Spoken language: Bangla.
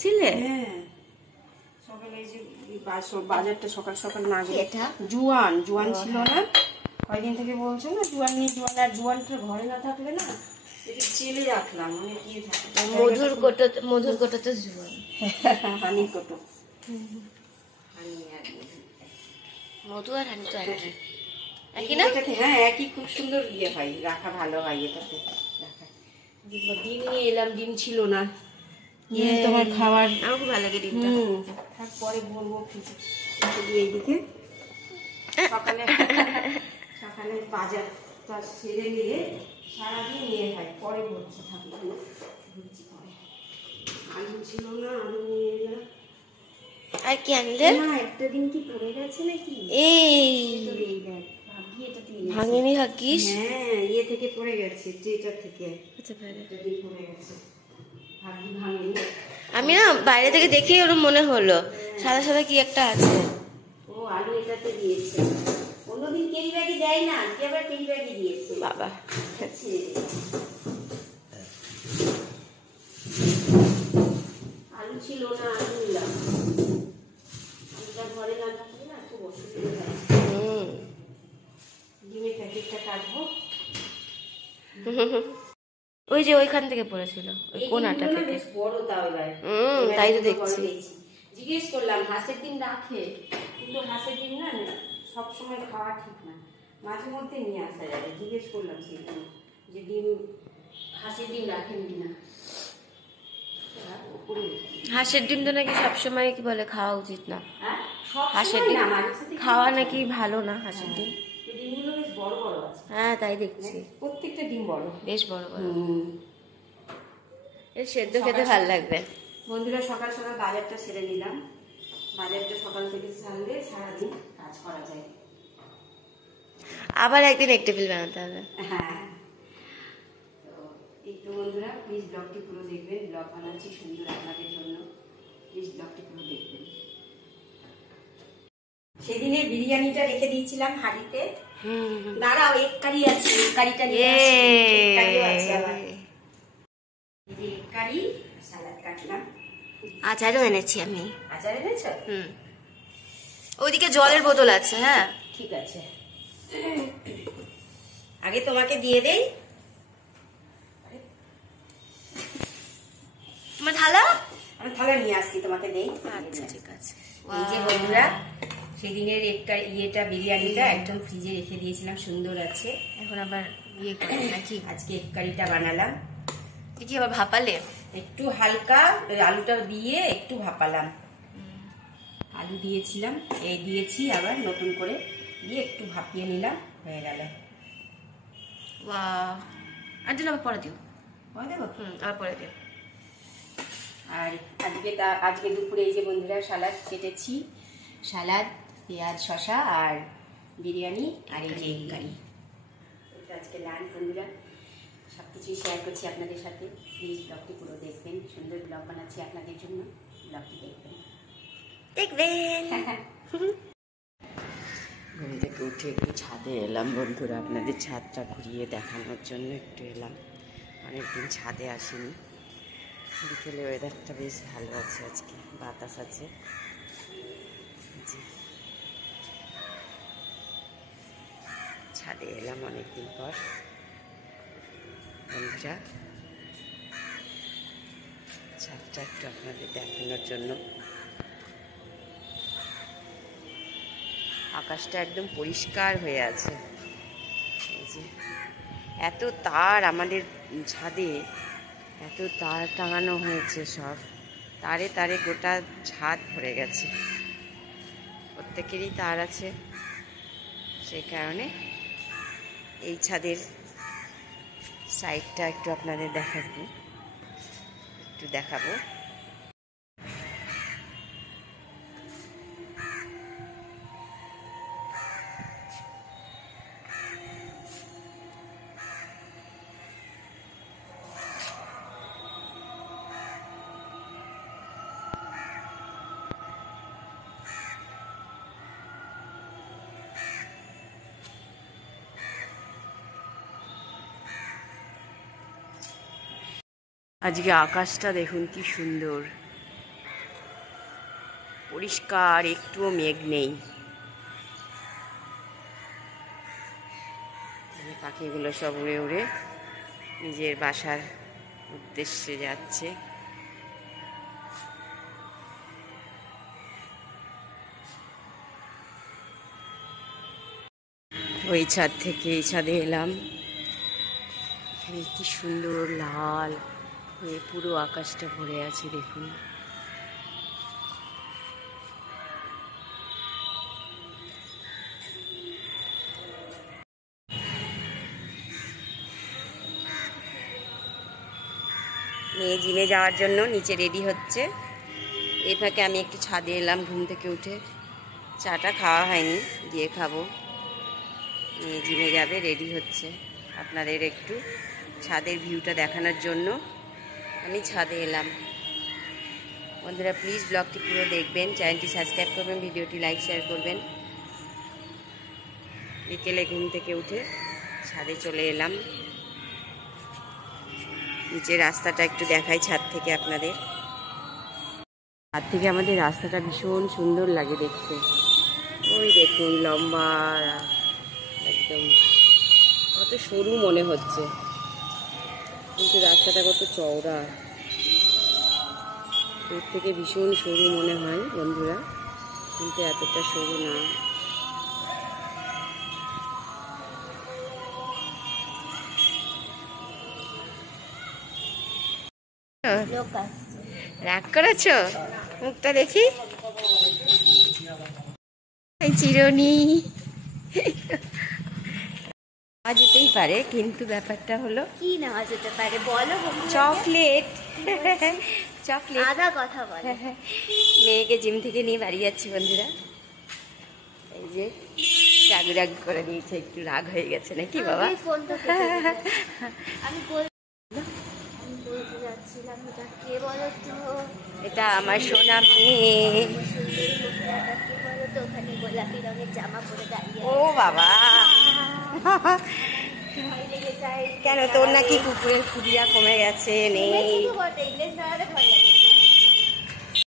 ছিলে সকালে যে বাজারটা সকাল সকাল না গেলে জোয়ান ছিল না, কয়দিন থেকে বলছো না জোয়ান নিয়ে জোয়ান, আর জোয়ানটা ঘরে না থাকলে না এটা চেলে রাখলাম, মানে কি থাকে মধুর কোটো তো জোয়ান, হানি কোটো, মধু আর হানি তো একই না? হ্যাঁ একই, খুব সুন্দর ইয়ে হয়, রাখা ভালো হয় এটাতে রাখা। ডিম নিয়ে এলাম, ডিম ছিল না, তোমার খাবার আমার খুব ভালো লাগে ডিমটা। তারপরে বলবো এইদিকে সকালে সকালে বাজারটা সেরে নিয়ে সারাদিন নিয়ে খাই, পরে বলছি থাকবো ঘুরছি পরে। আলু ছিল না, আলু নিয়ে এলাম। আর কি আনলে? না একটা দিন কি পড়ে গেছে নাকি? এই ভাঙিনি ভাগ্যিস? হ্যাঁ ইয়ে থেকে পড়ে গেছে, যেটা থেকে একটা দিন পড়ে গেছে, ভাগ্যি ভাঙিনি। আমি না বাইরে থেকে দেখে ওরকম মনে হলো সাদা সাদা কি একটা আছে। ও আলু এটাতে দিয়েছে, অন্যদিন কেরি ব্যাগই দেয় না, আজকে আবার কেরি ব্যাগই দিয়েছে। বাবা আলু ছিল না, আলু নিলাম, আলুটা ঘরে না থাকলে না খুব অসুবিধা হয়। ডিমের প্যাকেটটা কাটবো। ওই যে ওইখান থেকে পড়েছিল, ওই কোনাটা থেকে। বেশ বড় তাও এবার। তাই তো দেখছি। জিজ্ঞেস করলাম হাঁসের ডিম রাখে, কিন্তু হাঁসের ডিম না সবসময় খাওয়া ঠিক না, মাঝে মধ্যে নিয়ে আসা যাবে। জিজ্ঞেস করলাম সেদিন যে ডিম হাঁসের ডিম রাখেন কিনা। হাঁসের ডিম তো নাকি সবসময় কি বলে খাওয়া উচিত না, হাঁসের ডিম খাওয়া নাকি ভালো না। হাঁসের ডিম ডিমগুলো বেশ বড় বড় আছে। হ্যাঁ তাই দেখছি, প্রত্যেকটা ডিম বড়, বেশ বড় বড়। এর সেদ্ধ খেতে ভালো লাগবে। বন্ধুরা সকাল সকাল বাজারটা সেরে নিলাম, বাজারটা সকাল থেকে সারলে সারাদিন কাজ করা যায়। আবার একদিন এক টেবিল বানাতে হবে। হ্যাঁ তো একটু বন্ধুরা প্লিজ ব্লগটি পুরো দেখবেন, ব্লগ বানাচ্ছি সুন্দর আপনাদের জন্য, প্লিজ ব্লগটি পুরো দেখবেন। সেদিনে বিরিয়ানিটা রেখে দিয়েছিলাম হাঁড়িতে, দাঁড়াও এক কারি আছে, এক কারিটা নিয়ে আসি, আবার এক কারি সালাদ কাটলাম। আচারও এনেছি আমি। আচার এনেছো? ওইদিকে জলের বোতল আছে। হ্যাঁ ঠিক আছে, আগে তোমাকে দিয়ে দেই। তোমার থালা? আমি থালা নিয়ে আসছি, তোমাকে দেই। আচ্ছা ঠিক আছে। এই যে বন্ধুরা সেদিনের ইয়েটা বিরিয়ানিটা একদম ফ্রিজে রেখে দিয়েছিলাম, সুন্দর আছে। এখন আবার ইয়ে করি নাকি? আজকে এক কারিটা বানালাম। কি আবার ভাপালে? একটু হালকা আলুটা দিয়ে একটু ভাপালাম, আলু দিয়েছিলাম, এই দিয়েছি আবার নতুন করে দিয়ে একটু ভাপিয়ে নিলাম, হয়ে গেল। আর দিন আবার পরে দিও। পরে দেবো? আবার পরে দিও। আর আজকে দুপুরে এই যে বন্ধুরা সালাদ কেটেছি, সালাদ, পেঁয়াজ, শসা আর বিরিয়ানি, আর এই যে কারি। এটা আজকে লাঞ্চ বন্ধুরা, সব কিছুই শেয়ার করছি আপনাদের সাথে। প্লিজ ব্লগটি পুরো দেখবেন, সুন্দর ব্লগ বানাচ্ছি আপনাদের জন্য, ব্লগটি দেখবেন। ঘুম থেকে উঠে একটু ছাদে এলাম বন্ধুরা, আপনাদের ছাদটা ঘুরিয়ে দেখানোর জন্য একটু এলাম, অনেকদিন ছাদে আসিনি। বিকেলে ওয়েদারটা বেশ ভালো আছে, আজকে বাতাস আছে। ছাদে এলাম অনেকদিন পর বন্ধুরা, ছাদটা একটু আপনাদের দেখানোর জন্য। আকাশটা একদম পরিষ্কার হয়ে আছে। এই যে এত তার আমাদের ছাদে, এত তার টাঙানো হয়েছে, সব তারে তারে গোটা ছাদ ভরে গেছে, প্রত্যেকেরই তার আছে। সেই কারণে এই ছাদের সাইডটা একটু আপনাদের দেখাবো। আজকে আকাশটা দেখুন কি সুন্দর, পরিষ্কার, একটুও মেঘ নেই। পাখিগুলো সব উড়ে উড়ে নিজের বাসার উদ্দেশ্যে যাচ্ছে। ওই ছাদ থেকে এই ছাদে এলাম। এখানে কি সুন্দর লাল হয়ে পুরো আকাশটা ভরে আছে, দেখুন। মেয়ে জিমে যাওয়ার জন্য নিচে রেডি হচ্ছে। এই ফাঁকে আমি একটু ছাদে এলাম ঘুম থেকে উঠে। চাটা খাওয়া হয়নি, গিয়ে খাবো। মেয়ে জিমে যাবে, রেডি হচ্ছে। আপনাদের একটু ছাদের ভিউটা দেখানোর জন্য আমি ছাদে এলাম। বন্ধুরা প্লিজ ব্লগটি পুরো দেখবেন, চ্যানেলটি সাবস্ক্রাইব করবেন, ভিডিওটি লাইক শেয়ার করবেন। বিকেলে ঘুম থেকে উঠে ছাদে চলে এলাম। নিচের রাস্তাটা একটু দেখাই ছাদ থেকে আপনাদের। ছাদ থেকে আমাদের রাস্তাটা ভীষণ সুন্দর লাগে দেখতে। ওই দেখুন লম্বা, একদম কত সরু মনে হচ্ছে, কিন্তু রাস্তাটা কত চওড়া। দূর থেকে ভীষণ সরু মনে হয় বন্ধুরা, কিন্তু এতটা সরু না। রাগ করেছো? মুখটা দেখি। চিরুনি নেওয়া যেতেই পারে, কিন্তু ব্যাপারটা হলো কি নেওয়া যেতে পারে বলো? চকলেট। চকলেট। আদা কথা বলে। মেয়েকে জিম থেকে নিয়ে বাড়ি যাচ্ছি বন্ধুরা। এই যে রাগ রাগ করে দিয়েছে, একটু রাগ হয়ে গেছে নাকি বাবা? আমি বলতে যাচ্ছিলাম, এটা কে বলো তো? এটা আমার সোনা মেয়ে। ওখানে গোলাপি রঙের জামা পরে দাঁড়িয়ে। ও বাবা, কেন তোর নাকি কুকুরের ফুরিয়া কমে গেছে? নেই।